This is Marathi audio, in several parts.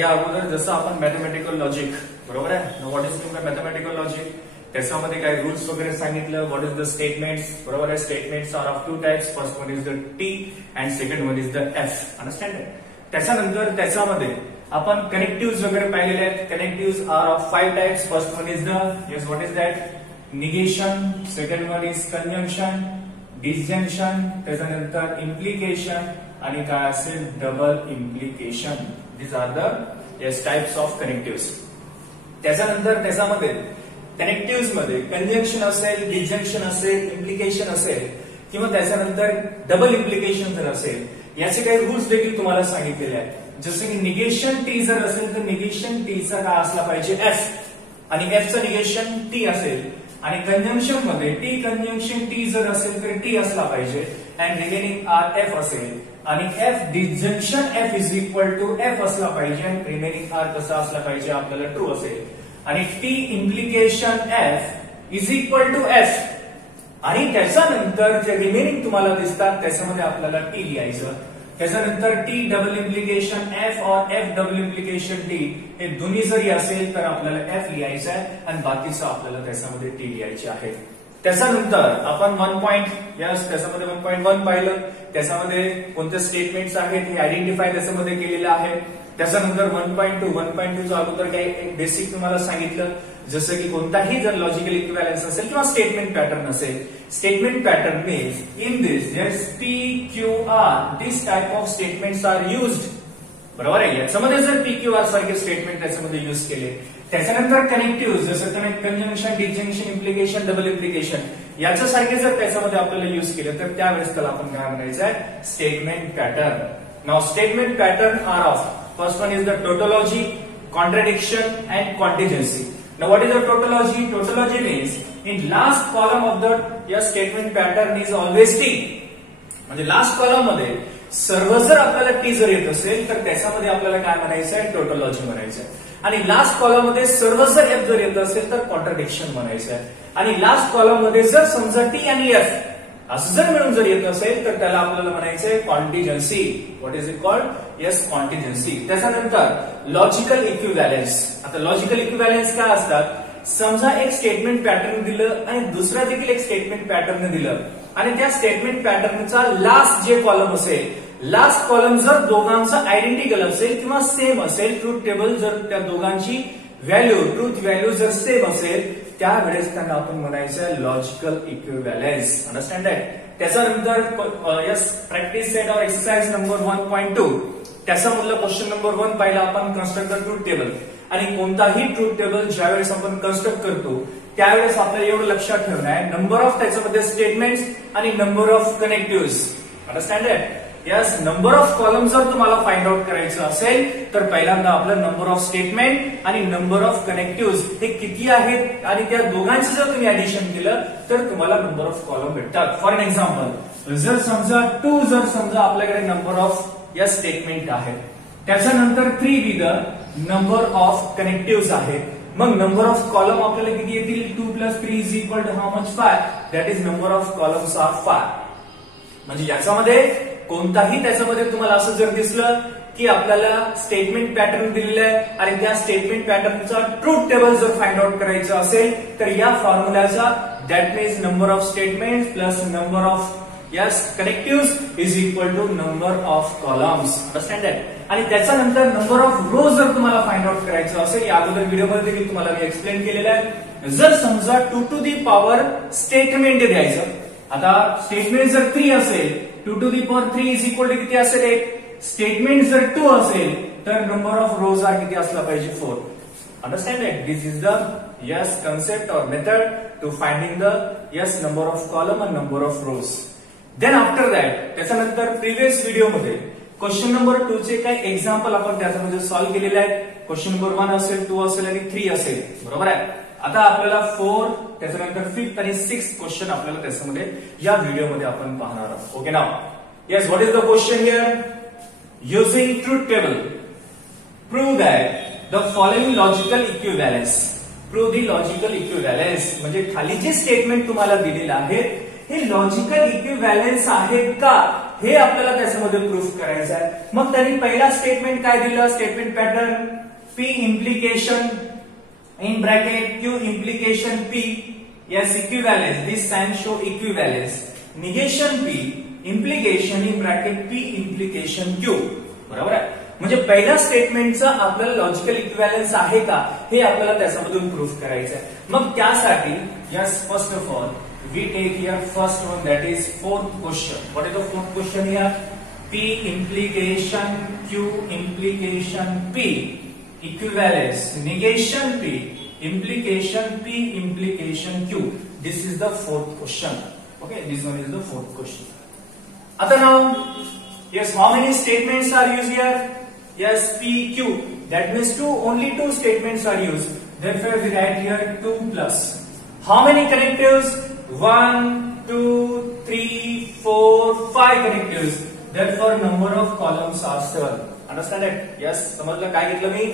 या अगोदर जसं आपण मॅथमॅटिकल लॉजिक बरोबर आहे, व्हॉट इज मॅथमॅटिकल लॉजिक, त्याच्यामध्ये काही रूल्स वगैरे सांगितलं. व्हॉट इज द स्टेटमेंट्स, बरोबर आहे. Statements are of two types, first one is the T and second one is the F. Understand. त्याच्यानंतर त्याच्यामध्ये आपण कनेक्टिव्ह वगैरे पाहिलेले आहेत. Connective are of 5 types. First one is the yes what is that negation, second one is conjunction, disjunction, त्याच्यानंतर इम्प्लिकेशन आणि काय असेल double implication. These are the yes types of connective. त्याच्यानंतर त्याच्यामध्ये कनेक्टिव्ह मध्ये कंजंक्शन असेल, डिसजंक्शन असेल, इम्प्लिकेशन असेल किंवा त्याच्यानंतर डबल इम्प्लिकेशन जर असेल, याचे काही रूल्स देखील तुम्हाला सांगितलेले आहेत. जसे की निगेशन टी जर असेल तर निगेशन टीचा काय असला पाहिजे एफ, आणि एफचं निगेशन टी असेल. आणि कंजंक्शन मध्ये टी कंजंक्शन टी जर असेल तर टी असला पाहिजे अँड रिमेनिंग आर एफ असेल. आणि F disjunction F is equal to F असला पाहिजे अँड रिमेनिंग आर कसा असला पाहिजे आपल्याला ट्रू असेल. आणि T implication F is equal to F. आणि त्याच्यानंतर जे रिमेनिंग तुम्हाला दिसतात त्याच्यामध्ये आपल्याला टी लिहायचं. त्याच्यानंतर टी डबल इम्प्लिकेशन एफ और एफ डबल इम्प्लिकेशन टी हे दोन्ही जरी असेल तर आपल्याला एफ लिहायचं आहे आणि बाकीचं आपल्याला त्याच्यामध्ये टी लिहायचे आहे. त्याच्यानंतर आपण 1 त्याच्यामध्ये 1.1 पाहिलं. त्याच्यामध्ये कोणते स्टेटमेंट्स आहेत हे आयडेंटिफाय त्याच्यामध्ये केलेलं आहे. त्याच्यानंतर 1.2 च्या अगोदर काही बेसिक तुम्हाला सांगितलं, जसं की कोणताही जर लॉजिकल इक्विव्हॅलन्स असेल किंवा स्टेटमेंट पॅटर्न असेल. Statement pattern means in this case P Q R this type of statements are used. बरोबर आहे. याच्यामध्ये जर पी क्यू आर सारखे स्टेटमेंट त्याच्यामध्ये युज केले. त्याच्यानंतर कनेक्टिव्ह जसं connect conjunction, disjunction, implication, double implication याच्यासारखे जर त्याच्यामध्ये आपल्याला युज केले तर त्यावेळेस त्याला आपण काय म्हणायचं आहे statement pattern. Now statement pattern are of first one is the tautology, contradiction and contingency. Now what is the tautology? Tautology means in last column of the statement pattern is always T. म्हणजे लास्ट कॉलम मध्ये सर्व जर आपल्याला टी जर येत असेल तर त्याच्यामध्ये आपल्याला काय म्हणायचं आहे टोटोलॉजी म्हणायचं आहे. आणि लास्ट कॉलम मध्ये सर्व जर एफ जर येत असेल तर कॉन्ट्रडिक्शन म्हणायचं आहे. आणि लास्ट कॉलम मध्ये जर समजा टी आणि एफ असं जर मिळून जर येत असेल तर त्याला आपल्याला म्हणायचंय contingency. What is it called? Yes contingency. त्याच्यानंतर लॉजिकल इक्विव्हॅलन्स. आता लॉजिकल इक्विव्हॅलन्स काय असतात? समजा एक स्टेटमेंट पॅटर्न दिलं आणि दुसरा देखील एक स्टेटमेंट पॅटर्न दिलं आणि त्या स्टेटमेंट पॅटर्नचा लास्ट जे कॉलम असेल, लास्ट कॉलम जर दोघांचा आयडेंटिकल असेल किंवा सेम असेल, ट्रूथ टेबल जर त्या दोघांची व्हॅल्यू ट्रूथ व्हॅल्यू जर सेम असेल त्यावेळेस त्यांना आपण म्हणायचं लॉजिकल इक्विव्हॅलन्स. अंडरस्टँड आहे. त्याच्यानंतर yes practice set or exercise number 1.2 त्याच्यामधला क्वेश्चन नंबर 1 पाहिला आपण कन्स्ट्रक्ट द ट्रूथ टेबल. आणि कोणताही ट्रूथ टेबल ज्यावेळेस आपण कन्स्ट्रक्ट करतो त्यावेळेस आपल्याला एवढं लक्षात ठेवणं आहे नंबर ऑफ त्याच्यामध्ये स्टेटमेंट्स आणि नंबर ऑफ कनेक्टिव्ह. अंडरस्टँड आहे. यस नंबर ऑफ कॉलम जर तुम्हाला फाइंड आउट करायचं असेल तर पहिल्यांदा आपलं नंबर ऑफ स्टेटमेंट आणि नंबर ऑफ कनेक्टिव्ह हे किती आहेत आणि त्या दोघांचं जर तुम्ही ऍडिशन केलं तर तुम्हाला नंबर ऑफ कॉलम भेटतात. फॉर एन एक्झाम्पल जर समजा 2 जर समजा आपल्याकडे नंबर ऑफ या स्टेटमेंट आहे, त्याच्यानंतर 3 विथ नंबर ऑफ कनेक्टिव्ह आहे, मग नंबर ऑफ कॉलम आपल्याला किती येतील? 2 + 3 is equal to how much? 5. That is number of columns are 5. म्हणजे याच्यामध्ये कोणताही त्याच्यामध्ये तुम्हाला असं जर दिसलं की आपल्याला स्टेटमेंट पॅटर्न दिलेलं आहे आणि त्या स्टेटमेंट पॅटर्नचा ट्रूथ टेबल जर फाइंड आउट करायचं असेल तर या फॉर्म्युलाचा that means number of statement plus number of yes connective is equal to number of columns. Understand आहे. आणि त्याच्यानंतर नंबर ऑफ रो जर तुम्हाला फाइंड आउट करायचं असेल, या अगोदर व्हिडिओमध्ये देखील तुम्हाला मी एक्सप्लेन केलेलं आहे. जर समजा 2 टू दी पॉवर स्टेटमेंट द्यायचं. आता स्टेटमेंट जर 3 असेल 2 to the power 3 is equal to किती असेल? 8. स्टेटमेंट जर 2 असेल तर नंबर ऑफ रोज आर किती असला पाहिजे? 4. Understand it? This is the yes concept और method to finding the yes number of column and number of rows. Then after that त्याच्यानंतर प्रिव्हियस व्हिडिओमध्ये क्वेश्चन नंबर 2 चे काही एक्झाम्पल आपण त्याच्यामध्ये सॉल्व्ह केलेले आहेत. क्वेश्चन नंबर 1 असेल, 2 असेल आणि 3 असेल. बरोबर आहे. आता आपल्याला 4 त्याच्यानंतर 5th आणि 6th क्वेश्चन आपल्याला त्याच्यामध्ये या व्हिडिओमध्ये आपण पाहणार आहोत. Okay now yes what is the question here? Using truth table prove that the following logical equivalence. Prove the logical equivalence म्हणजे खाली जे स्टेटमेंट तुम्हाला दिलेलं आहे हे लॉजिकल इक्विव्हॅलन्स आहेत का हे आपल्याला त्याच्यामध्ये प्रूफ करायचं आहे. मग त्यांनी पहिला स्टेटमेंट काय दिलं, statement pattern P implication in bracket Q implication P, yes equivalence, this sign show equivalence, negation P implication in bracket P implication Q. बरोबर आहे. म्हणजे पहिल्या स्टेटमेंटचा आपल्याला लॉजिकल इक्विव्हॅलन्स आहे का हे आपल्याला त्याच्यामधून प्रूफ करायचं आहे. मग त्यासाठी yes first of all we take here first one, that is fourth question. What is the fourth question here? P implication Q implication P equivalence, negation P implication P implication Q. This is the fourth question. Okay, this one is the fourth question. Now, yes, how many statements are used here? Yes, P Q. That means only two statements are used. Therefore, we write here 2 plus. How many connectives? 1, 2, 3, 4, 5 connectives. Therefore, number of columns are 7. Understand it? Yes. समजलं काय घेतलं मी?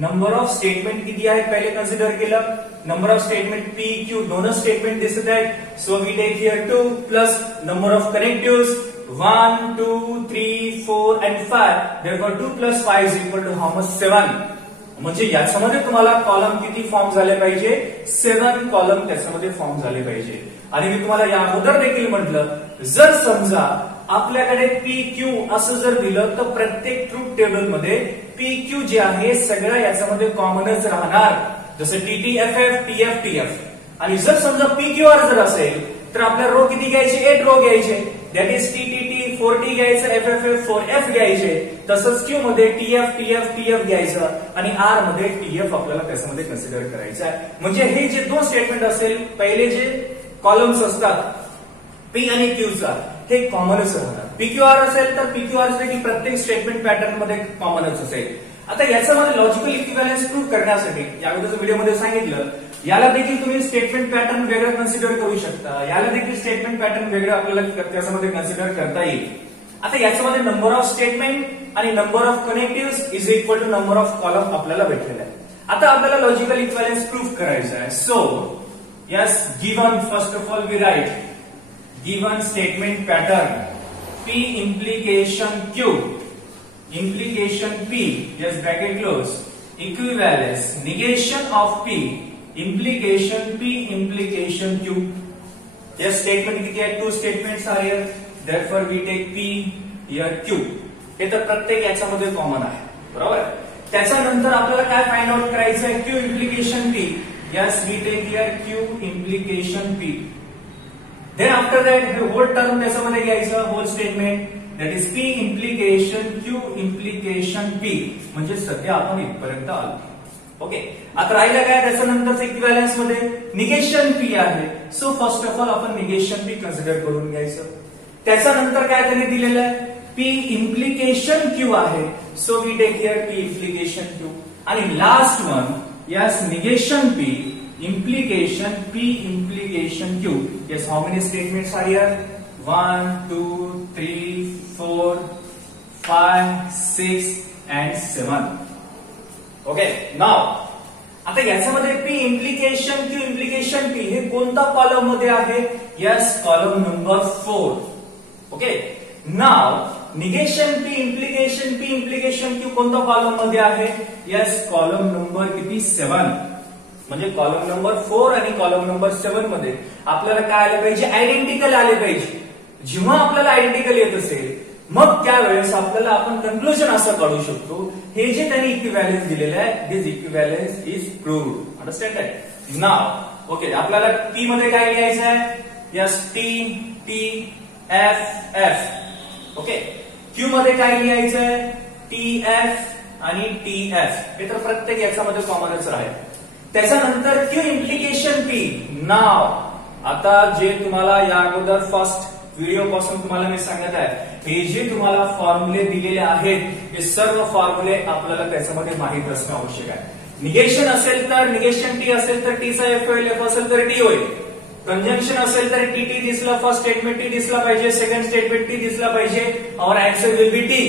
नंबर ऑफ स्टेटमेंट किती आहेत पहिले कन्सिडर केलं. Number of statement P Q दोनों स्टेटमेंट दिसत आहेत. So we take here 2 plus number of connectives 1, 2, 3, 4 and 5. Therefore, 2 plus 5 is equal to how much? 7. म्हणजे याच्यामध्ये तुम्हाला कॉलम किती फॉर्म झाले पाहिजे? 7 कॉलम त्याच्यामध्ये फॉर्म झाले पाहिजे. आणि मी तुम्हाला या अगोदर देखील म्हटलं, जर समजा आपल्याकडे PQ असं जर दिलं तर प्रत्येक ट्रूथ टेबल मध्ये PQ जे आहे सगळं याच्यामध्ये कॉमनच राहणार, जसं TTFF TF TF. आणि जर समजा PQR जर असेल तर आपल्या रो किती घ्यायचे? 8 रो घ्यायचे. दॅट इज TTT 4T घ्यायचं, FFF 4F घ्यायचे. तसंच Q मध्ये TF TF TF घ्यायचं आणि R मध्ये TF आपल्याला त्याच्यामध्ये कन्सिडर करायचं आहे. म्हणजे हे जे दोन स्टेटमेंट असेल, पहिले जे कॉलम्स असतात P आणि Q चा हे कॉमनच राहणार. PQR असेल तर PQR साठी प्रत्येक स्टेटमेंट पॅटर्न मध्ये कॉमनच असेल. आता याच्यामध्ये लॉजिकल इक्विव्हॅलन्स प्रूव्ह करण्यासाठी या अगोदरच्या व्हिडिओमध्ये सांगितलं, याला देखील तुम्ही स्टेटमेंट पॅटर्न वेगळं कन्सिडर करू शकता. याला देखील स्टेटमेंट पॅटर्न वेगळं आपल्याला त्याच्यामध्ये कन्सिडर करता येईल. आता याच्यामध्ये नंबर ऑफ स्टेटमेंट आणि number of connectives is equal to number of column आपल्याला भेटलेला आहे. आता आपल्याला लॉजिकल इक्विव्हॅलन्स प्रूव्ह करायचं आहे. So yes, given first of all we write given statement pattern P implication Q implication P, yes bracket close, equivalence, negation of P implication P implication Q. Yes, statement किती आहे? 2 statements are here. Therefore we take P here Q. हे तर प्रत्येक याच्यामध्ये कॉमन आहे. बरोबर. त्याच्यानंतर आपल्याला काय फाइंड आउट करायचं आहे? Q implication P. Yes, we take here Q implication P. Then after that the whole term त्याच्यामध्ये घ्यायचं, whole statement, that is P implication Q implication P. म्हणजे सध्या आपण इथपर्यंत आलो. ओके. आता राहिलं काय? त्याच्यानंतरच इक्विव्हॅलन्स मध्ये निगेशन P आहे. सो फर्स्ट ऑफ ऑल आपण निगेशन P कन्सिडर करून घ्यायचं. त्याच्यानंतर काय त्यांनी दिलेलं आहे? P implication Q आहे. So we take here P implication Q. आणि last one, yes, negation P implication P implication Q. Yes, how many statements are here? 1, 2, 3, 4, 5, 6 and 7. Okay, now आता याच्यामध्ये P implication Q implication P हे कोणता कॉलम मध्ये आहे? Yes, column number 4. ओके. नाव निगेशन P implication Q कोणता कॉलम मध्ये आहे? यस, कॉलम नंबर किती? 7. म्हणजे कॉलम नंबर 4 आणि कॉलम नंबर 7 मध्ये आपल्याला काय आले पाहिजे? आयडेंटिकल आले पाहिजे. जेव्हा आपल्याला आयडेंटिकल येत असेल मग त्यावेळेस आपल्याला आपण कन्क्लुजन असं काढू शकतो, हे जे त्यांनी इक्विव्हॅलन्स दिलेलं आहे, this equivalence is proved. Understand it? Now okay, आपल्याला P मध्ये काय लिहायचं आहे? Yes, T F F. Okay. Q मध्ये काय लिहायचं आहे? TF आणि TF. हे तर प्रत्येक याच्यामध्ये कॉमनच राहील. त्याच्यानंतर Q implication P. नाव आता जे तुम्हाला या अगोदर फर्स्ट व्हिडिओ पासून तुम्हाला मी सांगत आहे, हे जे तुम्हाला फॉर्म्युले दिलेले आहेत हे सर्व फॉर्म्युले आपल्याला त्याच्यामध्ये माहित असणं आवश्यक आहे. निगेशन असेल तर निगेशन T असेल तर T चा F होईल, F असेल तर T होईल. कंजंक्शन असेल तर TT दिसला, फर्स्ट स्टेटमेंट T दिसला पाहिजे, सेकंड स्टेटमेंट T दिसला पाहिजे. Our answer will be T.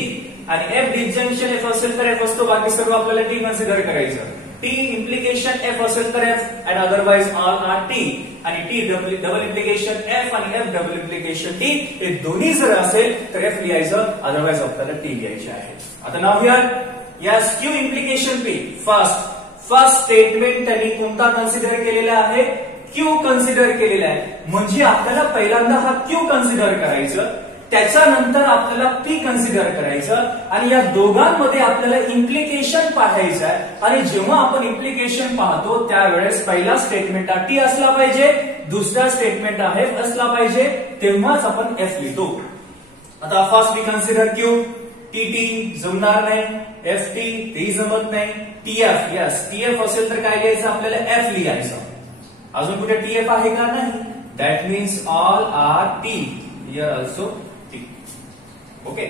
आणि F डिसजंक्शन F असेल तर F असतो, बाकी सर्व आपल्याला T कन्सिडर करायचं. टी इम्प्लिकेशन एफ असेल तर F and otherwise all are T, आणि टी डबल इम्प्लिकेशन एफ आणि एफ डबल इम्प्लिकेशन टी हे दोन्ही जर असेल तर एफ लिहायचं, अदरवाइज आपल्याला टी लिहायचे आहे. आता now here yes Q implication P. First statement त्यांनी कोणता कन्सिडर केलेला आहे? क्यू कन्सिडर केलेला आहे. म्हणजे आपल्याला पहिल्यांदा हा क्यू कन्सिडर करायचं, त्याच्यानंतर आपल्याला पी कन्सिडर करायचं, आणि या दोघांमध्ये आपल्याला इम्प्लिकेशन पाहायचं आहे. आणि जेव्हा आपण इम्प्लिकेशन पाहतो त्यावेळेस पहिला स्टेटमेंट हा टी असला पाहिजे, दुसरा स्टेटमेंट हा एफ असला पाहिजे, तेव्हाच आपण एफ लिहितो. आता first we consider Q. T T जमणार नाही, एफ टी तेही जमत नाही. टीएफ यस टीएफ असेल तर काय लिहायचं आपल्याला? एफ लिहायचं. अजून कुठे टीएफ आहे का? नाही. That means all are T, here also T. Okay.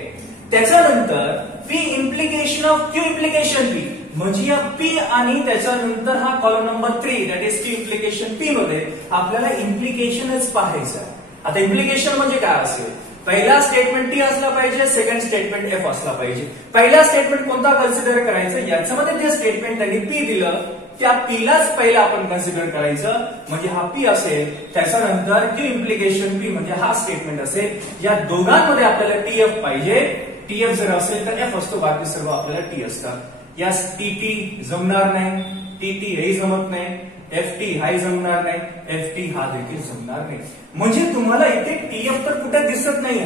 त्याच्यानंतर P implication of Q implication P, म्हणजे या पी आणि त्याच्यानंतर हा column number 3 that is T implication P मध्ये आपल्याला इम्प्लिकेशनच पाहायचं आहे. आता इम्प्लिकेशन म्हणजे काय असेल? पहिला स्टेटमेंट टी असला पाहिजे, सेकंड स्टेटमेंट एफ असला पाहिजे. पहिला स्टेटमेंट कोणता कन्सिडर करायचं? याच्यामध्ये जे स्टेटमेंट त्यांनी पी दिलं त्या पीलाच पहिला आपण कन्सिडर करायचं, म्हणजे हा पी असेल. त्याच्यानंतर क्यू इम्प्लिकेशन पी म्हणजे हा स्टेटमेंट असेल. या दोघांमध्ये आपल्याला टीएफ पाहिजे. टीएफ जर असेल तर एफ असतो, बाकी सर्व आपल्याला टी असतात. यास टी टी जमणार नाही, टी टी हेही जमत नाही, एफ टी हाही जमणार नाही, एफ टी हा देखील जमणार नाही. म्हणजे तुम्हाला इथे टीएफ तर कुठे दिसत नाहीये.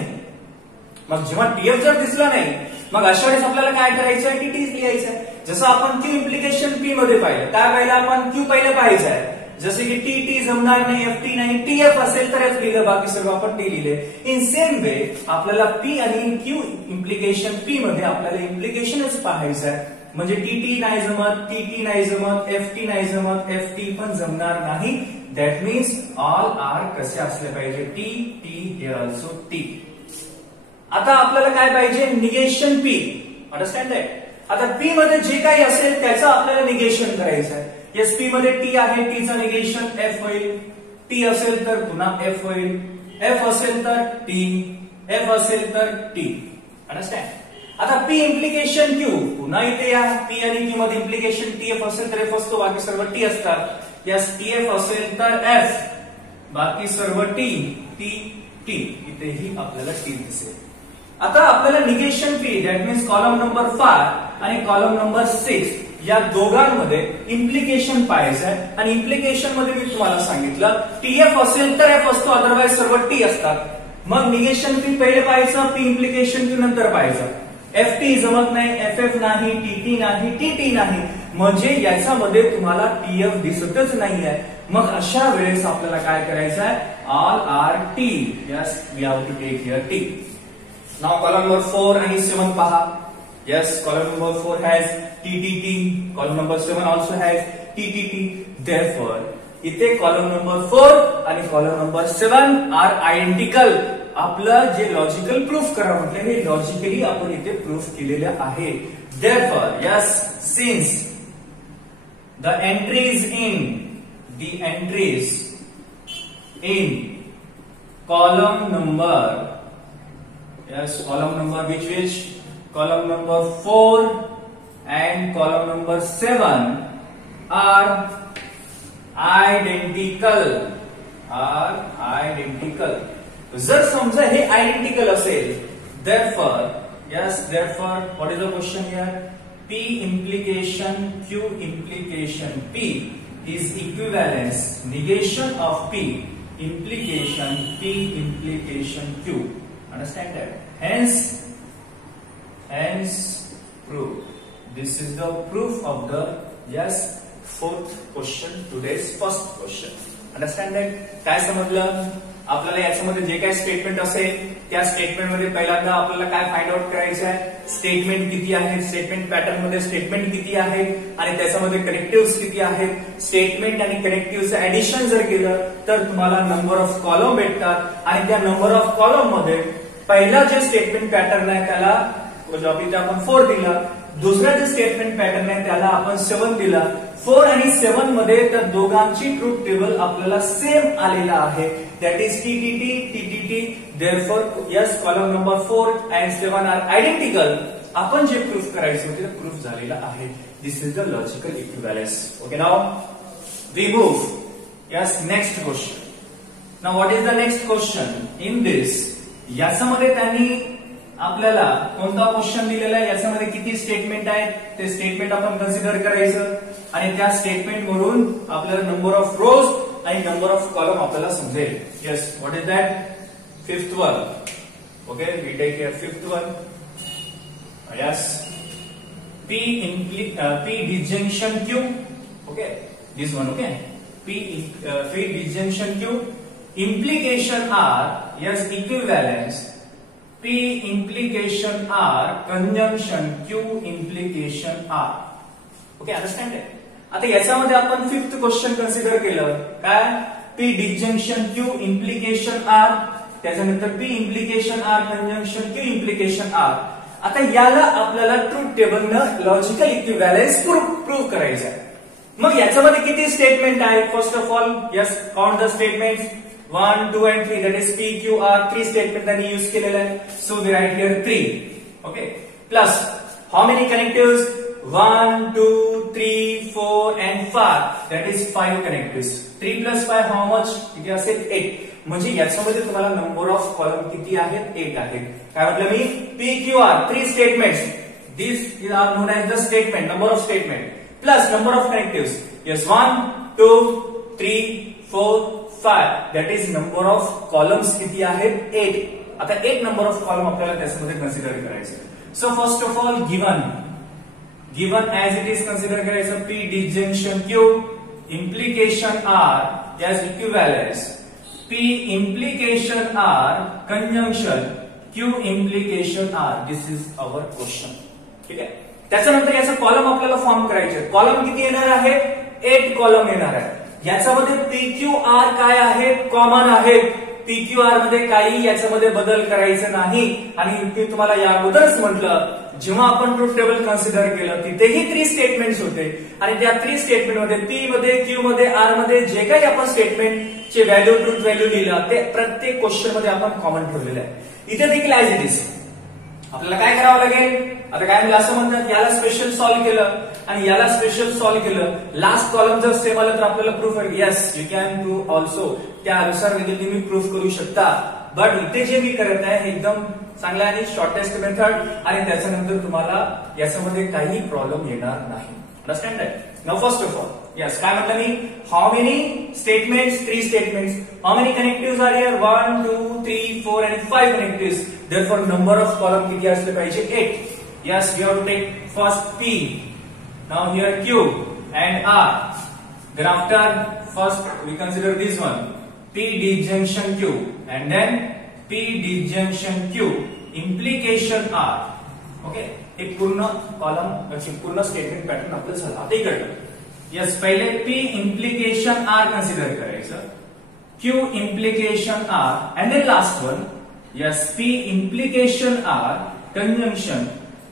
मग जेव्हा टीएफ जर दिसला नाही, मग अशा वेळेस आपल्याला काय करायचं आहे? टी लिहायचं आहे. जसं आपण क्यू इम्प्लिकेशन पी मध्ये पाहिलं त्यावेळेला आपण क्यू पहिले पाहायचं आहे. जसे की टी टी जमणार नाही, एफ टी नाही, टी एफ असेल तर एफ लिहिलं, बाकी सर्व आपण टी लिहिले. इन सेम वे आपल्याला पी आणि क्यू इम्प्लिकेशन पी मध्ये आपल्याला इम्प्लिकेशनच पाहायचं आहे. म्हणजे टी टी नाही जमत, टी टी नाही जमत, एफ टी नाही जमत, एफ टी पण जमणार नाही. दॅट मीन्स ऑल आर कसे असले पाहिजे? T T here also T. आता आपल्याला काय पाहिजे? Negation P. Understand that. आता पी मध्ये जे काही असेल त्याचं आपल्याला निगेशन करायचं आहे. येस पी मध्ये टी आहे, टीचं निगेशन एफ होईल. टी असेल तर पुन्हा एफ होईल, एफ असेल तर टी, एफ असेल तर टी. अंडरस्टँड. आता पी इम्प्लिकेशन क्यू पुन्हा इथे या पी आणि क्यू मध्ये इम्प्लिकेशन टीएफ असेल तर एफ असतो, बाकी सर्व टी असतात. यस टीएफ असेल तर एफ, बाकी सर्व टी टी टी. इथेही आपल्याला टी दिसेल. आता आपल्याला negation P that means column number 5 आणि कॉलम नंबर 6 या दोघांमध्ये इम्प्लिकेशन पाहायचं आहे. आणि इम्प्लिकेशन मध्ये मी तुम्हाला सांगितलं टीएफ असेल तर एफ असतो, अदरवाइज सर्व टी असतात. मग निगेशन पी पहिले पाहायचं, पी इम्प्लिकेशन क्यू नंतर पाहायचं. एफ टी जमत नाही, एफ एफ नाही, टी टी नाही, टी टी नाही, म्हणजे याच्यामध्ये तुम्हाला टीएफ दिसतच नाहीये. मग अशा वेळेस आपल्याला काय करायचं आहे? All are T. Yes we have to take here T. Now column number 4 आणि 7 पहा. Yes column number 4 has T T T, column number 7 also has T T T. Therefore इथे कॉलम नंबर 4 आणि कॉलम नंबर 7 आर आयडेंटिकल. आपलं जे लॉजिकल प्रूफ करा म्हटलं हे लॉजिकली आपण इथे प्रूफ केलेले आहे. Therefore yes since the entries in column number column number which column number 4 and column number 7 are identical. जर समजा हे आयडेंटिकल असेल, therefore what is the question here? P implication Q implication P is equivalence negation of P implication P implication Q. Understand that? Hence proof. This is the proof of the fourth question, today's first question. Understand that? काय समजलं? आपल्याला याच्यामध्ये जे काही स्टेटमेंट असेल त्या स्टेटमेंट मध्ये पहिल्यांदा आपल्याला काय फाइंड आउट करायचं आहे? स्टेटमेंट किती आहेत, स्टेटमेंट पॅटर्न मध्ये स्टेटमेंट किती आहेत आणि त्याच्यामध्ये कनेक्टिव्ह किती आहेत. स्टेटमेंट आणि कनेक्टिव्हचं ऍडिशन जर केलं तर तुम्हाला नंबर ऑफ कॉलम भेटतात आणि त्या नंबर ऑफ कॉलम मध्ये पहिला जे स्टेटमेंट पॅटर्न आहे त्याला इथे आपण 4 दिला, दुसरा जे स्टेटमेंट पॅटर्न आहे त्याला आपण 7 दिला. 4 आणि 7 मध्ये तर दोघांची ट्रूथ टेबल आपल्याला सेम आलेला आहे. That is TTT. Therefore yes column number 4 and 7 are identical. आपण जे प्रूफ करायचं होते ते प्रूफ झालेला आहे. This is the logical equivalence. Okay, now we move. Yes, next question. Now what is the next question? In this, याच्यामध्ये त्यांनी आपल्याला कोणता क्वेश्चन दिलेला आहे, याच्यामध्ये किती स्टेटमेंट आहेत ते स्टेटमेंट आपण कन्सिडर करायचं आणि त्या स्टेटमेंट वरून आपल्याला नंबर ऑफ रोज आणि नंबर ऑफ कॉलम आपल्याला समजेल. Yes, what is that? Fifth one. Okay, we take here fifth one. Yes, P disjunction Q. Okay, this one. Okay, P disjunction Q. Implication R. Yes, equivalence. P implication R. Conjunction Q implication R. Okay, understand it? आता याच्यामध्ये आपण फिफ्थ क्वेश्चन कन्सिडर केलं काय? P disjunction Q implication R. त्याच्यानंतर P implication R conjunction Q implication R. आता याला आपल्याला ट्रूथ टेबलनं लॉजिकल इक्विव्हॅलन्स प्रूव्ह करायचं आहे. मग याच्यामध्ये किती स्टेटमेंट आहेत? First of all, yes, count the statements 1, 2 and 3. That is P, Q, R. 3 statement त्यांनी यूज केलेलं आहे. So we write here 3. Okay, plus how many connectives? 1, 2, 3, 4 and 5. That is 5 connectives. 3 plus 5 how much? किती असेल? 8. म्हणजे याच्यामध्ये तुम्हाला नंबर ऑफ कॉलम किती आहेत? 8 आहेत. काय म्हटलं मी? P, Q, R. 3 statements. These are known as the statement, number of statement. Plus number of connectives. Yes, 1, 2, 3, 4, 5. That is number of columns किती आहेत? 8. आता 8 number of column आपल्याला त्याच्यामध्ये कन्सिडर करायचं. So first of all, given as it is consider करायचं P disjunction Q, implication R as equivalence. P implication R conjunction Q implication R. This is our question. ठीक आहे. त्याच्यानंतर याचा कॉलम आपल्याला फॉर्म करायचे. कॉलम किती येणार आहे? 8 कॉलम येणार आहे. याच्यामध्ये PQR काय आहे? कॉमन आहे. PQR मध्ये काही याच्यामध्ये बदल करायचे नाही. आणि मी तुम्हाला या अगोदरच म्हटलं, जेव्हा आपण ट्रूथ टेबल कन्सिडर केलं तिथेही 3 स्टेटमेंट्स होते आणि त्या 3 स्टेटमेंट मध्ये P मध्ये, Q मध्ये, R मध्ये जे काही आपण स्टेटमेंटचे व्हॅल्यू, ट्रूथ व्हॅल्यू लिहिलं ते प्रत्येक क्वेश्चन मध्ये आपण कॉमन ठेवलेलं आहे. इथे देखील ऍज इट इज आपल्याला काय करावं लागेल? आता काय म्हणजे असं म्हणतात, याला स्पेशल सॉल्व्ह केलं आणि याला स्पेशल सॉल्व्ह केलं, लास्ट कॉलम जर सेम आलं तर आपल्याला प्रूफ आहे. Yes, you can do also. त्यानुसार देखील तुम्ही प्रूफ करू शकता. बट इथे जे मी करत आहे हे एकदम चांगलं आणि शॉर्टेस्ट मेथड आणि त्याच्यानंतर तुम्हाला याच्यामध्ये काही प्रॉब्लेम येणार नाही. Understand that? Now first of all, yes, काय म्हटलं मी? How many statements? 3 statements. How many connectives are here? 1, 2, 3, 4 and 5 connectives. Therefore number of column किती असले पाहिजे? 8. Yes, we have to take first P. Now here Q and R. Then after, first we consider this one, P disjunction Q, and then P disjunction Q, implication R. Okay, एक पूर्ण कॉलम, पूर्ण स्टेटमेंट पॅटर्न आपलं झालं. आता इकडे यस, पहिले P implication R कन्सिडर करायचं, Q implication R, and then last one, yes, P implication R conjunction,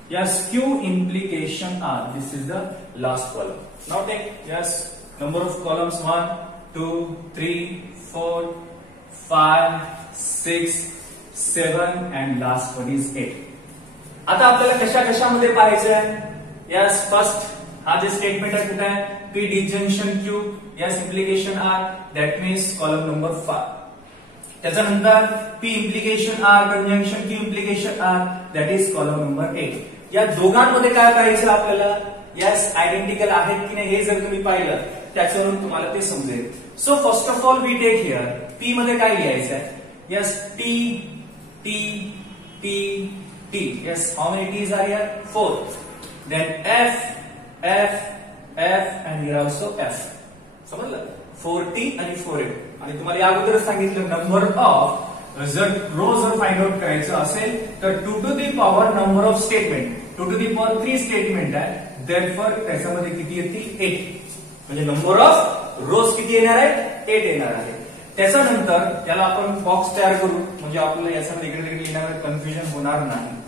yes, Q implication R. This is the last column. Now take, yes, number of columns 1, 2, 3, 4, 5, 6, 7 and last one is 8. आता आपल्याला कशा कशामध्ये पाहायचं आहे? यस, फर्स्ट हा जे स्टेटमेंट आहे कुठे आहे? P disjunction Q, yes, implication R, that means column number 5. त्याच्यानंतर P implication R conjunction Q implication R, that is column number 8. या दोघांमध्ये काय करायचं आपल्याला? यस, आयडेंटिकल आहेत की नाही हे जर तुम्ही पाहिलं त्याच्यावरून तुम्हाला ते समजेल. So first of all we take here P मध्ये काय लिहायचं आहे? Yes, T T T T. Yes, how many T's are here? 4. Then F F F and here also F. समजलं? 4T आणि 4F. आणि तुम्हाला या अगोदर सांगितलं नंबर ऑफ, जर रो जर फाइंड आउट करायचं असेल तर 2 to the power number of statement, 2 to the power 3 statement आहे. देअरफॉर त्याच्यामध्ये किती येते? 8. म्हणजे नंबर ऑफ रोज किती येणार आहे? 8 येणार आहे. त्याच्यानंतर त्याला आपण बॉक्स तयार करू म्हणजे आपल्याला याच्यामध्ये इकडे तिकडे लिहिण्यामध्ये कन्फ्युजन होणार नाही.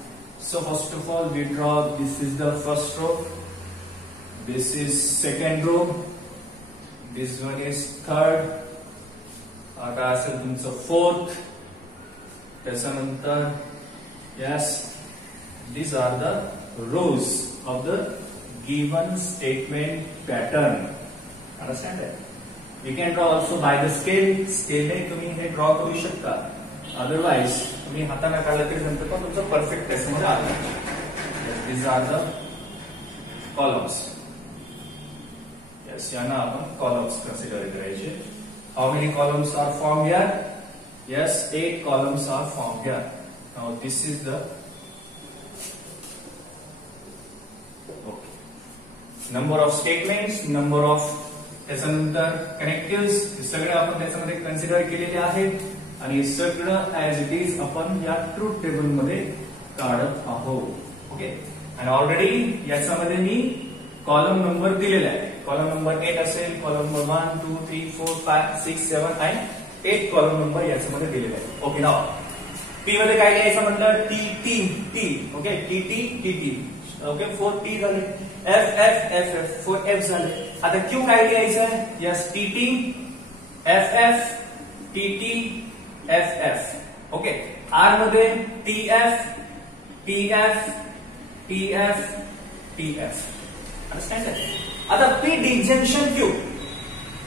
So first of all we draw, this is the first row, this is second row, this one is third, आता असेल तुमचं fourth, त्याच्यानंतर yes, these are the rows of the given statement pattern. Understand that? We can draw also by the scale. Scale ने तुम्ही हे ड्रॉ करू शकता. Otherwise तुम्ही हाताने काढलं तरी नंतर पण तुमचं परफेक्ट टेस्ट मध्ये आलं. These are the columns. Yes, यांना आपण columns consider करायचे. How many columns are formed here? Yes, 8 columns are formed here. Now this is the number of statements, number of त्याच्यानंतर कनेक्टिव्स सगळे आपण त्याच्यामध्ये कन्सिडर केलेले आहेत आणि सगळं ऍज इट इज आपण या ट्रूथ टेबल मध्ये काढत आहोत. ओके, आणि ऑलरेडी याच्यामध्ये मी कॉलम नंबर दिलेला आहे. कॉलम नंबर 8 असेल, कॉलम नंबर 1 2 3 4 5 6 7 आणि 8 कॉलम नंबर याच्यामध्ये दिलेला आहे. ओके, नाव पी मध्ये काय लिहायचं म्हटलं T T T. Okay, T T T T. Okay, 4 T झाले, F F F F 4 F झाले. आता क्यू काय लिहायचं आहे? Yes, T T F F T T F F. Okay, R मध्ये T F T F T F T F. Understand? आता पी डिजंक्शन क्यू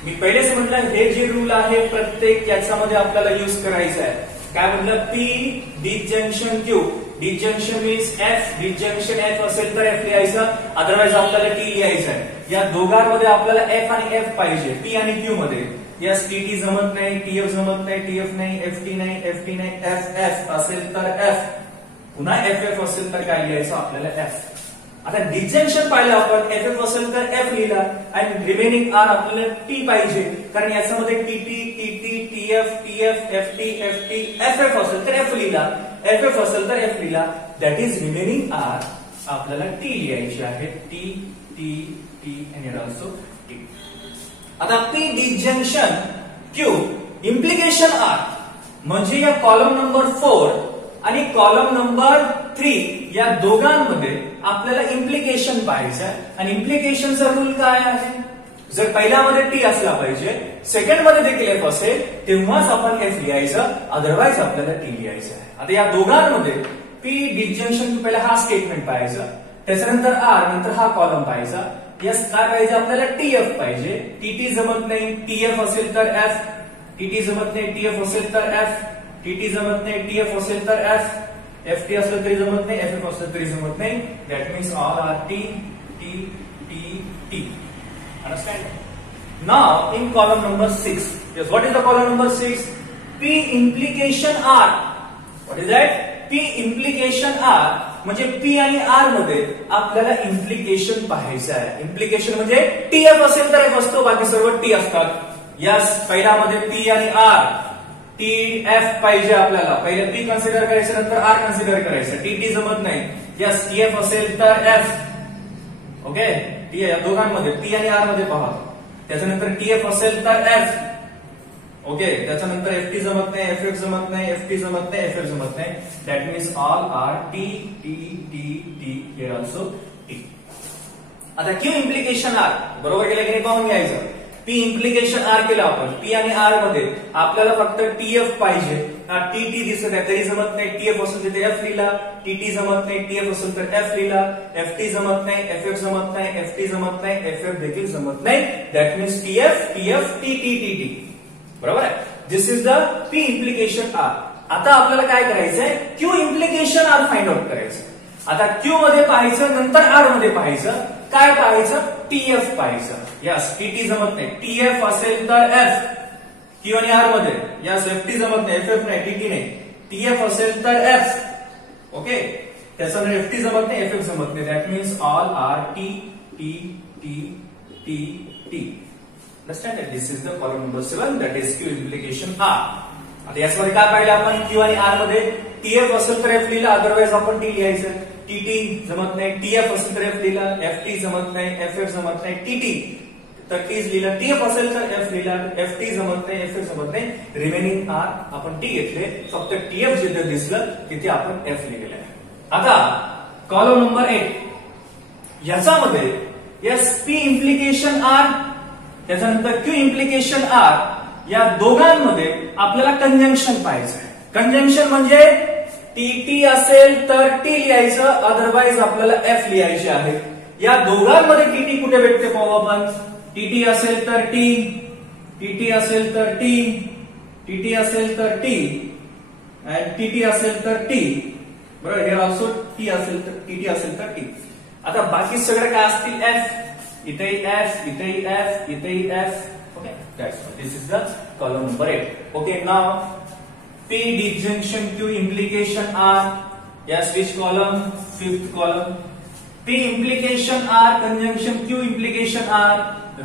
मी पहिलेच म्हटलं हे जे रूल आहे प्रत्येक याच्यामध्ये आपल्याला यूज करायचं आहे. काय म्हटलं? P disjunction Q. Disjunction means F. Disjunction F असेल तर एफ लिहायचं, अदरवाइज आपल्याला टी लिहायचं आहे. या दोघांमध्ये आपल्याला एफ आणि एफ पाहिजे, पी आणि क्यू मध्ये. यस, टी टी जमत नाही, टी एफ जमत नाही, टी एफ नाही, एफ टी नाही, एफ टी नाही, एफ एफ असेल तर एफ. पुन्हा एफ एफ असेल तर काय लिहायचं आपल्याला? एफ. आता डिजंक्शन पाहिलं आपण, एफ एफ असेल तर एफ लिहिला आणि रिमेनिंग आर आपल्याला टी पाहिजे, कारण याच्यामध्ये T T T T T F T F F T F T. F F असेल तर एफ लिहिला, एफ एफ असेल तर एफ लिहिला. दॅट इज रिमेनिंग आर आपल्याला टी लिहायची आहे. टी टी टी आणि ऑल्सो टी. आता P disjunction Q implication R म्हणजे या कॉलम नंबर 4 आणि कॉलम नंबर 3 या दोघांमध्ये आपल्याला इम्प्लिकेशन पाहायचं आहे. आणि इम्प्लिकेशनचा रूल काय आहे? जर पहिल्यामध्ये टी असला पाहिजे, सेकंड मध्ये देखील एफ असेल तेव्हाच आपण एफ लिहायचं, अदरवाइज आपल्याला टी लिहायचं आहे. आता या दोघांमध्ये पी डिजंक्शन पहिला हा स्टेटमेंट पाहायचं, त्याच्यानंतर आर, नंतर हा कॉलम पाहायचा. यस, काय पाहिजे आपल्याला? टी एफ पाहिजे. टी टी जमत नाही, टी एफ असेल तर एफ. टी टी जमत नाही, टी एफ असेल तर एफ. टी टी जमत नाही, टी एफ असेल तर एफ. एफ टी असलं तरी जमत नाही, एफ एफ असलं तरी जमत नाही. That means all are T T T T. Understand? Now in column number 6, yes, what is the column number 6? P implication R. What is that? P implication R म्हणजे P आणि R मध्ये आपल्याला इम्प्लिकेशन पाहायचं आहे. इम्प्लिकेशन म्हणजे टी एफ असेल तर एफ असतो, बाकी सर्व टी असतात. यस, पहिल्यामध्ये P आणि R. टी एफ पाहिजे आपल्याला. पहिले पी कन्सिडर करायचं, नंतर आर कन्सिडर करायचं. टी टी जमत नाही. यस, टी एफ असेल तर एफ. ओके, टी या दोघांमध्ये पी आणि आर मध्ये पहा. त्याच्यानंतर टी एफ असेल तर एफ. ओके, त्याच्यानंतर एफ टी जमत नाही, एफ एफ जमत नाही, एफ टी जमत नाही, एफ एफ जमत नाही. That means all are T T T T. Here also T. आता क्यू इम्प्लिकेशन आर बरोबर केलं की नाही पाहून घ्यायचं. पी इम्प्लिकेशन आर केलं आपण. पी आणि आर मध्ये आपल्याला फक्त टी एफ पाहिजे. टी टी दिसत आहे तरी जमत नाही, टी एफ असेल तर एफ लिहिला. टी टी जमत नाही, टी एफ असेल तर एफ लिहिला. एफ टी जमत नाही, एफ एफ जमत नाही, एफ टी जमत नाही, एफ एफ देखील जमत नाही. That means T F T F T T T T. बरोबर आहे. This is the P implication R. आता आपल्याला काय करायचंय? Q implication R find out करायचं. आता क्यू मध्ये पाहायचं, नंतर आर मध्ये पाहायचं. काय पाहायचं? टी एफ पाहायचं. यस, टी टी जमत नाही, टी एफ असेल तर एफ. क्यू आणि आर मध्ये यस, एफ टी जमत नाही, एफ एफ नाही, टी टी नाही. टी एफ असेल तर एफ. ओके, त्याच्यानंतर एफ टी जमत नाही, एफ एफ जमत नाही. That means all are T T T T T. Understand? This is the column number 7, that is Q implication R. आता याच्यामध्ये काय पाहिलं आपण? क्यू आणि आर मध्ये टी एफ असेल तर एफ लिहिला, अदरवाइज आपण टी लिहायचं. टी टी जमत नाही, टी एफ असेल तर एफ लिहिला. एफ टी जमत नाही, एफ एफ जमत नाही, टी टी तर टीच लिहिला. टी एफ असेल तर एफ लिहिला. एफ टी जमत नाही, एफ एफ जमत नाही. रिमेनिंग आर आपण टी घेतले, फक्त टी एफ जिथे दिसलं तिथे आपण एफ लिहिलेलं आहे. आता कॉलम नंबर 8 याच्यामध्ये यस, पी इम्प्लिकेशन आर, त्याच्यानंतर क्यू इम्प्लिकेशन आर या दोघांमध्ये आपल्याला कंजंक्शन पाहायचं आहे. कंजंक्शन म्हणजे टी टी असेल तर टी लिहायचं, अदरवाइज आपल्याला एफ लिहायचे आहे. या दोघांमध्ये टीटी कुठे भेटते पाहू आपण. टीटी असेल तर टी, टीटी असेल तर टी, टीटी असेल तर टी, टीटी असेल तर टी. बरोबर, हे ऑल्सो टी असेल तर टीटी असेल तर टी. आता बाकी सगळे काय असतील, एफ, इथेही एफ, इथेही एफ, इथेही F. Okay, this is the column number 8. Okay, now P disjunction Q implication R. Yes, which column? Fifth column. P implication R conjunction Q implication R.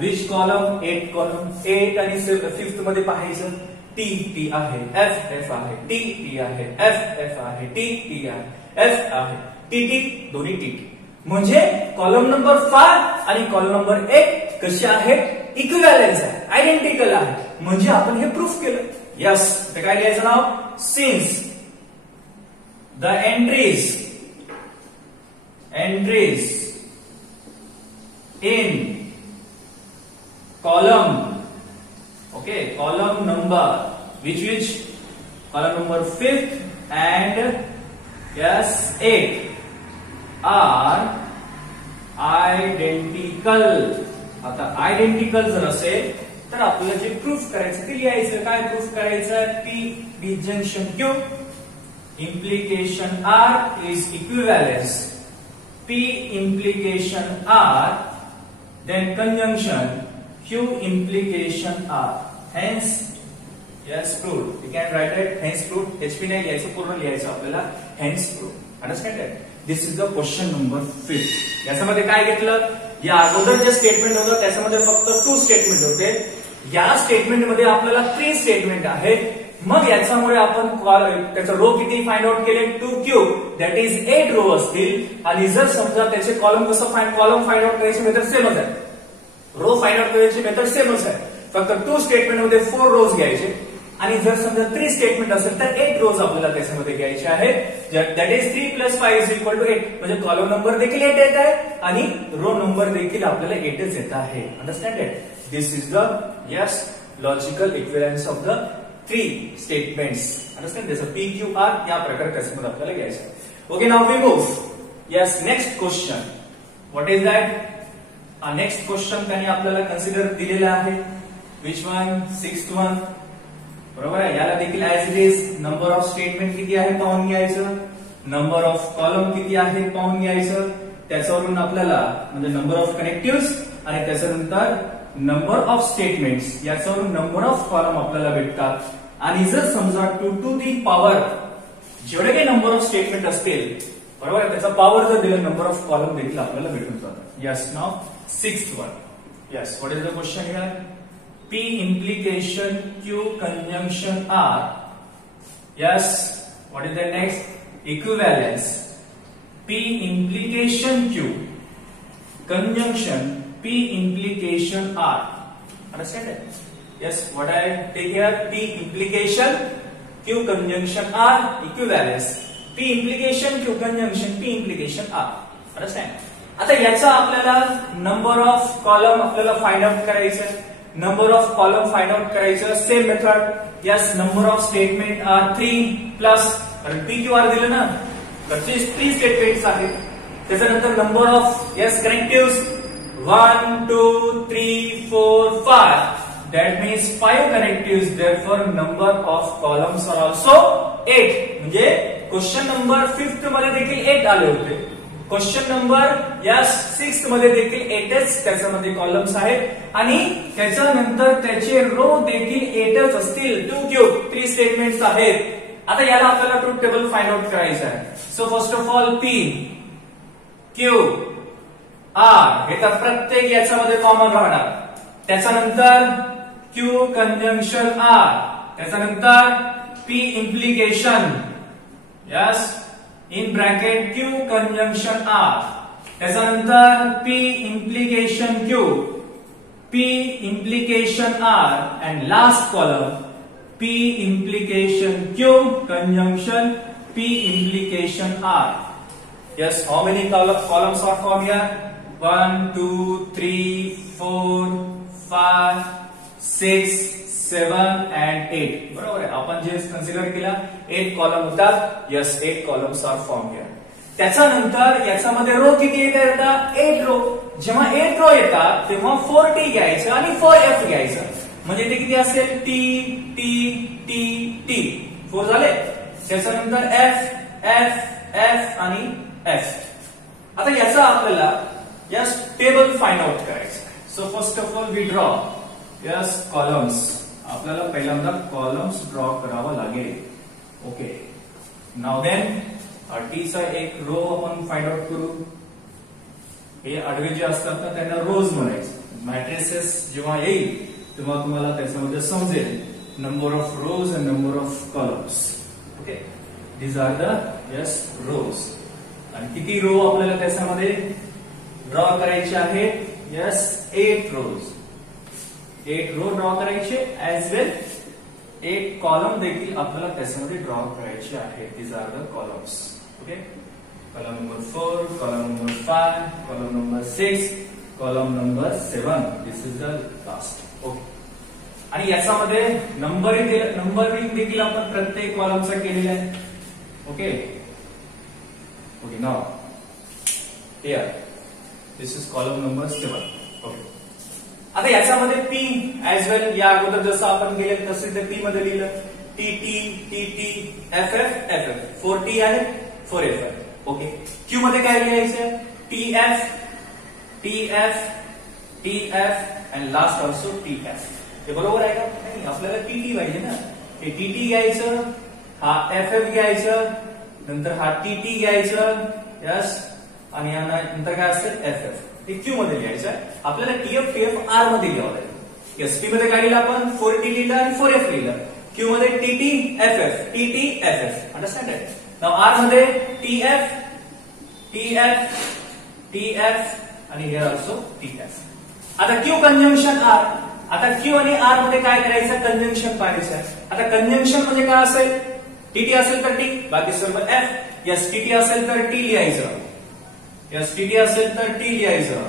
Which column? 8 column. 8 आणि 5th मध्ये पाहायचं. T T आहे, F F आहे, T T आहे, F F आहे, T T आहे, F आहे, T T, दोन्ही T T. म्हणजे कॉलम नंबर 5 आणि कॉलम नंबर 1 कसे आहेत? इक्विव्हॅलेंस आहे, आयडेंटिकल आहे. म्हणजे आपण हे प्रूफ केलं. यस, तर काय लिहायचं now? Since the entries in column, okay, column number which column number 5th and yes 8 are identical. आता आयडेंटिकल जर असेल तर आपल्याला जे प्रूफ करायचं ते लिहायचं. काय प्रूफ करायचं? P disjunction Q implication R is equivalence. P implication R then conjunction Q implication R. Hence yes proved. You can write it hence proved. HP नाही लिहायचं, पूर्ण लिहायचं आपल्याला. Hence proved. Understand that? This is the question number 5. याच्यामध्ये काय घेतलं? या अगोदर जे स्टेटमेंट होतं त्याच्यामध्ये फक्त 2 स्टेटमेंट होते. या स्टेटमेंट मध्ये आपल्याला 3 स्टेटमेंट आहेत. मग याच्यामुळे आपण त्याचं रो किती फाइंड आउट केले? 2Q, दॅट इज 8 रो असतील. आणि जर समजा त्याचे कॉलम कसं कॉलम फाइंड आउट करायची मेथड सेमच आहे, रो फाइंड आउट करायची मेथड सेमच आहे. फक्त 2 स्टेटमेंट मध्ये 4 रोज घ्यायचे. आणि जर समजा 3 स्टेटमेंट असेल तर 8 रोज आपल्याला त्याच्यामध्ये घ्यायचे आहेत. That is 3 + 5 = 8. म्हणजे कॉलम नंबर देखील 8 येत आहे आणि रो नंबर देखील आपल्याला 8च येत आहे. Understand it? This is the yes logical equivalence of the 3 statements. Understand? जसं PQR या प्रकारे त्याच्यामध्ये आपल्याला घ्यायचं. Okay, now we move. Yes, next question. What is that? Next question त्यांनी आपल्याला कन्सिडर दिलेला आहे. Which one? 6th one. बरोबर आहे. याला देखील as it is number of statement किती आहे पाहून घ्यायचं, नंबर ऑफ कॉलम किती आहे पाहून घ्यायचं. त्याच्यावरून आपल्याला म्हणजे नंबर ऑफ कनेक्टिव्हज आणि त्याच्यानंतर नंबर ऑफ स्टेटमेंट्स, याच्यावरून नंबर ऑफ कॉलम आपल्याला भेटतात. आणि जर समजा 2 to the पॉवर जेवढे काही नंबर ऑफ स्टेटमेंट असतील, बरोबर आहे, त्याचा पॉवर जर दिलं नंबर ऑफ कॉलम देखील आपल्याला भेटून जातात. Yes, now 6th one. Yes, what is the question here? P implication Q conjunction R. Yes, what is the next? Equivalence. P implication Q conjunction P implication R. Understand it? Yes, what I take here? P implication Q conjunction R equivalence. P implication Q conjunction P implication R. Understand? आता याचा आपल्याला नंबर ऑफ कॉलम आपल्याला फाइंड आउट करायचं. Number of column find out करायचं. Same method. Yes, number of statement are 3 plus PQR दिलं ना, तर 3 स्टेटमेंट्स आहेत. त्याच्यानंतर number of yes connectives 1 2 3 4 5. That means 5 connectives. Therefore number of columns are also 8. म्हणजे क्वेश्चन नंबर 5th मध्ये देखील 8 आले होते. क्वेश्चन नंबर यस 6th मध्ये देखील 8च त्याच्यामध्ये कॉलम्स आहेत. आणि त्याच्यानंतर त्याचे रो देखील 8च असतील. 2Q, 3 स्टेटमेंट्स आहेत. आता याला आपल्याला ट्रूथ टेबल फाइंड आउट करायचं आहे. So first of all P Q R हे तर प्रत्येक याच्यामध्ये कॉमन राहणार. त्याच्यानंतर Q कंजंक्शन R, त्याच्यानंतर P implication yes in bracket Q conjunction R, त्याच्यानंतर P implication Q, P implication R and last column P implication Q conjunction P implication R. Yes, how many columns are formed here? 1 2 3 4 5 6 7 and 8. बरोबर आहे. आपण जे कन्सिडर केला 8 कॉलम होतात. Yes, 8 columns are formed here. त्याच्यानंतर याच्यामध्ये रो किती येतात? 8 रो. जेव्हा 8 रो येतात तेव्हा 4t घ्यायचं आणि 4f घ्यायचं. म्हणजे ते किती असेल? टी टी टी टी 4 झाले. त्याच्यानंतर एफ एफ एफ आणि एफ. आता याचा आपल्याला यस टेबल फाइंड आउट करायचं. So first of all we draw yes columns. आपल्याला पहिल्यांदा कॉलम्स ड्रॉ करावा लागेल. ओके. नाउ देन टी चा एक रो आपण फाइंड आउट करू. हे आडवे जे असतात ना त्यांना रोज म्हणायचं. मॅट्रिसेस जेव्हा येईल तेव्हा तुम्हाला त्याच्यामध्ये समजेल number of rows and number of columns. Okay. These are the yes rows. आणि किती रो आपल्याला त्याच्यामध्ये ड्रॉ करायचे आहेत? Yes 8 rows. 8 रो ड्रॉ करायचे ऍज वेल 8 कॉलम देखील आपल्याला त्याच्यामध्ये ड्रॉ करायचे आहेत. These are the columns. Okay. Column number 4, column number 5, column number 6, column number 7. This is the last. Okay. आणि याच्यामध्ये नंबरिंग देखील आपण प्रत्येक कॉलमचा केलेला आहे. Okay. Okay. Now here this is column number 7. Okay. आता याच्यामध्ये पी ऍज वेल या अगोदर जसं आपण केले तसे ते पी मध्ये लिहिलं. T T T T F F F F 4t आहे 4f आहे. ओके. क्यू मध्ये काय लिहायचं? T F T F T F and last also T F. हे बरोबर आहे का? नाही, आपल्याला टीटी पाहिजे ना. हे टीटी घ्यायचं, हा एफ एफ घ्यायचं, नंतर हा टीटी घ्यायचं. यस. आणि नंतर काय असेल? F F. हे क्यू मध्ये लिहायचं. आपल्याला टीएफ टीएफ आर मध्ये लिहावं लागेल. एस पी मध्ये काय लिहिलं आपण? 4t लिहिलं आणि 4f लिहिलं. क्यू मध्ये TT F F TT F F. Understand आहे? नाउ आर मध्ये टीएफ टीएफ टीएफ आणि हिअर ऑल्सो टीएफ. आता क्यू कंजंक्शन आर. आता क्यू आणि आर मध्ये काय करायचं? कंजंक्शन पाहायचं आहे. आता कंजंक्शन म्हणजे काय असेल? टीटी असेल तर टी, बाकी सर्व एफ. यस. टीटी असेल तर टी लिहायचं. यस. टीटी असेल तर टी लिहायचं.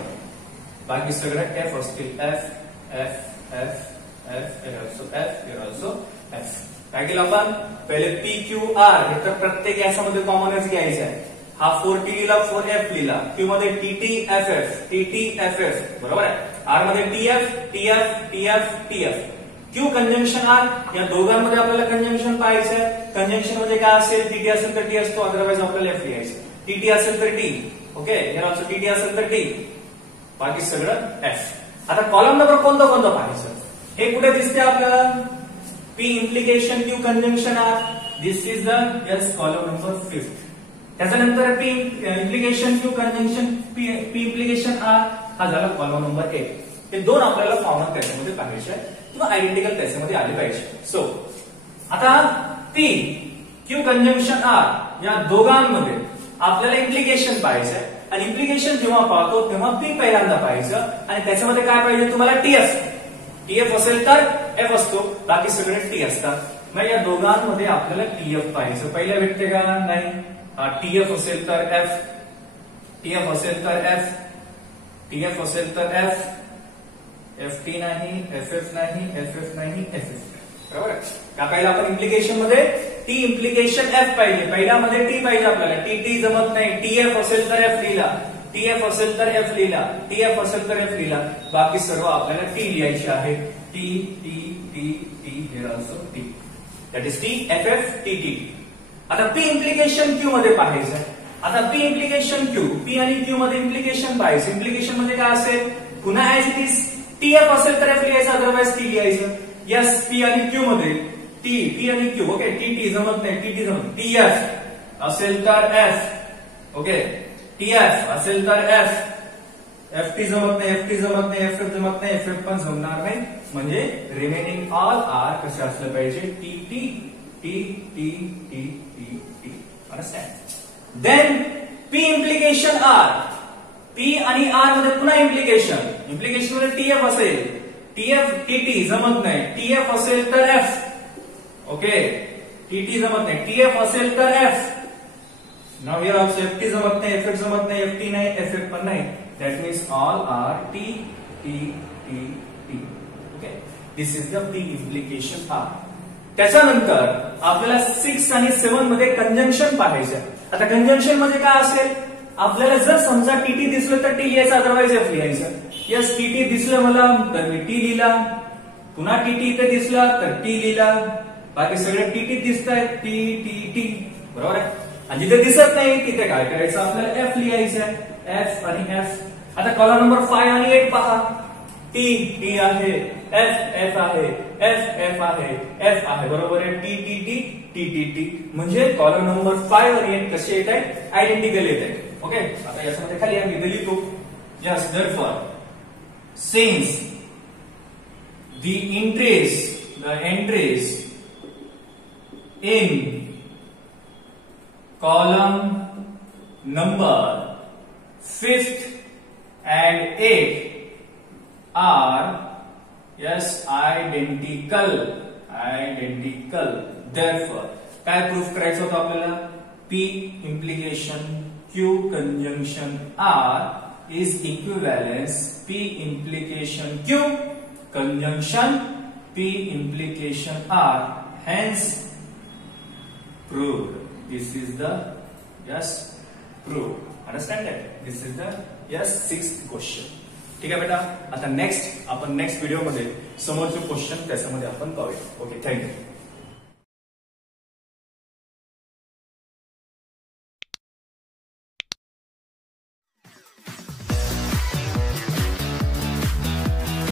बाकी सगळं एफ असतील. F F F F here also F here also F. काय केलं आपण? पहिले पी क्यू आर हे तर प्रत्येक याच्यामध्ये कॉमनच घ्यायचं आहे. हा 4t लिहिला 4f लिहिला. क्यू मध्ये TT F F TT F F बरोबर आहे. आर मध्ये TF TF TF TF. Q conjunction R या दोघांमध्ये आपल्याला कंजंक्शन पाहायचं आहे. कंजंक्शन म्हणजे काय असेल? टीटी असेल तर टी असतो, अदरवाइज आपल्याला एफ लिहायचं. टीटी असेल तर T. Okay. Here also TT असेल तर टी, बाकी सगळं एफ. आता कॉलम नंबर कोणतं कोणतं पाहायचं? हे कुठे दिसते आपल्याला? P implication Q conjunction R. This is the yes column number 5. त्याच्यानंतर P implication Q conjunction P implication R हा झाला कॉलम नंबर 1. हे दोन आपल्याला कॉमन त्याच्यामध्ये पाहायचे किंवा आयडेंटिकल त्याच्यामध्ये आले पाहिजे. सो आता पी क्यू कंजंक्शन आर या दोघांमध्ये आपल्याला इम्प्लिकेशन पाहायचं आहे. आणि इम्प्लिकेशन जेव्हा पाहतो तेव्हा पी पहिल्यांदा पाहायचं आणि त्याच्यामध्ये काय पाहिजे तुम्हाला? टीएफ. टीएफ असेल तर एफ असतो, बाकी सगळे टी असतात. मग या दोघांमध्ये आपल्याला टीएफ पाहायचं. पहिल्या व्यक्ती का नाही? टीएफ असेल तर एफ, टीएफ असेल तर एफ, टीएफ असेल तर एफ, एफ टी नाही, एफ एफ नाही, एफ एफ नाही, एफ एफ. बरोबर. का पहिला आपण इम्प्लिकेशन मध्ये टी इम्प्लिकेशन एफ पाहिजे. पहिल्यामध्ये टी पाहिजे आपल्याला. टी टी जमत नाही. टीएफ असेल तर एफ लिहिला, टीएफ असेल तर एफ लिहिला, टीएफ असेल तर एफ लिहिला, बाकी सर्व आपल्याला टी लिहायचे आहे. T T T T here also T. That is T F F T T. आता पी इम्प्लिकेशन क्यू मध्ये पाहायचं. आता पी इम्प्लिकेशन क्यू, पी आणि क्यू मध्ये इम्प्लिकेशन पाहायचं. इम्प्लिकेशन मध्ये काय असेल? पुन्हा ऍज इट इज टीएफ असेल तर एफ लिहायचं, अदरवाइज टी लिहायचं. यस. पी आणि क्यू मध्ये टी, पी आणि क्यू. ओके. टी टी जमत नाही, टी टी जमत. टीएफ असेल तर एफ. ओके. टीएफ असेल तर एफ. एफ टी जमत नाही, एफ टी जमत नाही, एफ एफ जमत नाही, एफ एफ पण जमणार नाही. म्हणजे रिमेनिंग ऑल आर कसे असलं पाहिजे? T T T T T T T. Understand? Then P implication R. P आणि आर मध्ये पुन्हा इम्प्लिकेशन. इम्प्लिकेशन मध्ये टीएफ असेल. टीएफ टीटी जमत नाही. टीएफ असेल तर एफ. ओके. टीटी जमत नाही. टीएफ असेल तर F. Now here also F T जमत नाही, एफ एफ जमत नाही, एफ टी नाही, एफ एफ पण नाही. That means all are T T T T. Okay. This is the P implication R. त्याच्यानंतर आपल्याला 6 आणि 7 मध्ये कंजंक्शन पाहायचं आहे. आता कंजंक्शन म्हणजे काय असेल, आपल्याला जर समजा टीटी दिसलं तर टी लिहायचं, अदरवाइज एफ लिहायचं. यस, टीटी दिसलं मला तर मी टी लिहिला, पुन्हा टीटी इथे दिसला तर टी लिहिला, बाकी सगळे टीटी दिसत आहेत, टी टी टी, बरोबर आहे. आणि जिथे दिसत नाही तिथे काय करायचं, आपल्याला एफ लिहायचं आहे, एफ आणि एफ. आता कॉलम नंबर 5 आणि 8 पहा, टी टी आहे, एफ एफ आहे, एफ एफ आहे, एफ आहे, बरोबर आहे. T T T T T T, म्हणजे कॉलम नंबर 5 आणि 8 कसे येत आहेत, आयडेंटिकल येत आहेत. ओके, आता याच्यामध्ये खाली आम्ही इथे लिहितो, yes, therefore since the entries in column number 5th and 8th are identical. Therefore काय प्रूफ करायचं होतं आपल्याला, P implication Q conjunction R is equivalence P implication Q conjunction P implication R, hence proved. This is the proved. Understand that? This is the 6th question. ठीक आहे बेटा. आता नेक्स्ट व्हिडिओ मध्ये समोरचे क्वेश्चन त्याच्यामध्ये आपण पाहूया. Okay, thank you.